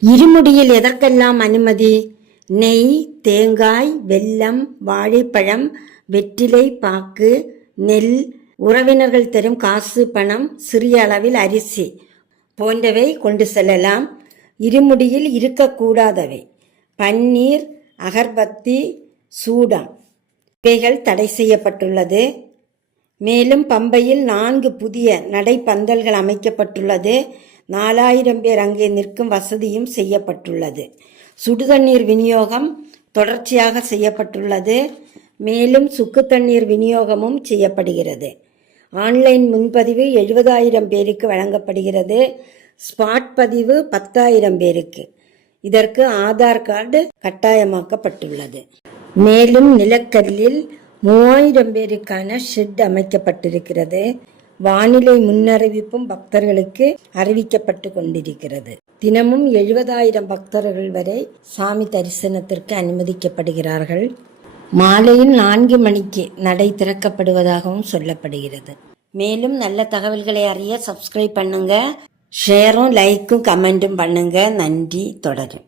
இருமுடியில் எதற்கெல்லாம் அனுமதி? நெய் தேங்காய் வெல்லம் வாழைப்பழம் வெற்றிலை பாக்கு நெல் உறவினர்கள் தரும் காசு பணம் சிறிய அளவில் அரிசி போன்றவை கொண்டு செல்லலாம். இருமுடியில் இருக்கக்கூடாதவை. பன்னீர் அகர்பத்தி சூடம் இவைகள் தடை செய்யப்பட்டுள்ளது. மேலும் பம்பையில் நான்கு புதிய நடைப்பந்தல்கள் அமைக்கப்பட்டுள்ளது. நாலாயிரம் பேர் அங்கே நிற்கும் வசதியும் செய்யப்பட்டுள்ளது. சுடுதண்ணீர் விநியோகம் தொடர்ச்சியாக செய்யப்பட்டுள்ளது. மேலும் சுக்கு தண்ணீர் விநியோகமும் செய்யப்படுகிறது. ஆன்லைன் முன்பதிவு எழுபதாயிரம் பேருக்கு வழங்கப்படுகிறது. ஸ்பாட் பதிவு பத்தாயிரம் பேருக்கு. இதற்கு ஆதார் கார்டு கட்டாயமாக்கப்பட்டுள்ளது. மேலும் நிலக்கல்லில் மூவாயிரம் பேருக்கான ஷெட் அமைக்கப்பட்டிருக்கிறது. வானிலை முன்னறிவிப்பும் பக்தர்களுக்கு அறிவிக்கப்பட்டு கொண்டிருக்கிறது. தினமும் எழுபதாயிரம் பக்தர்கள் வரை சாமி தரிசனத்திற்கு அனுமதிக்கப்படுகிறார்கள். மாலையில் நான்கு மணிக்கு நடை திறக்கப்படுவதாகவும் சொல்லப்படுகிறது. மேலும் நல்ல தகவல்களை அறிய சப்ஸ்கிரைப் பண்ணுங்க. ஷேரும் லைக்கும் கமெண்ட்டும் பண்ணுங்க. நன்றி தொடரும்.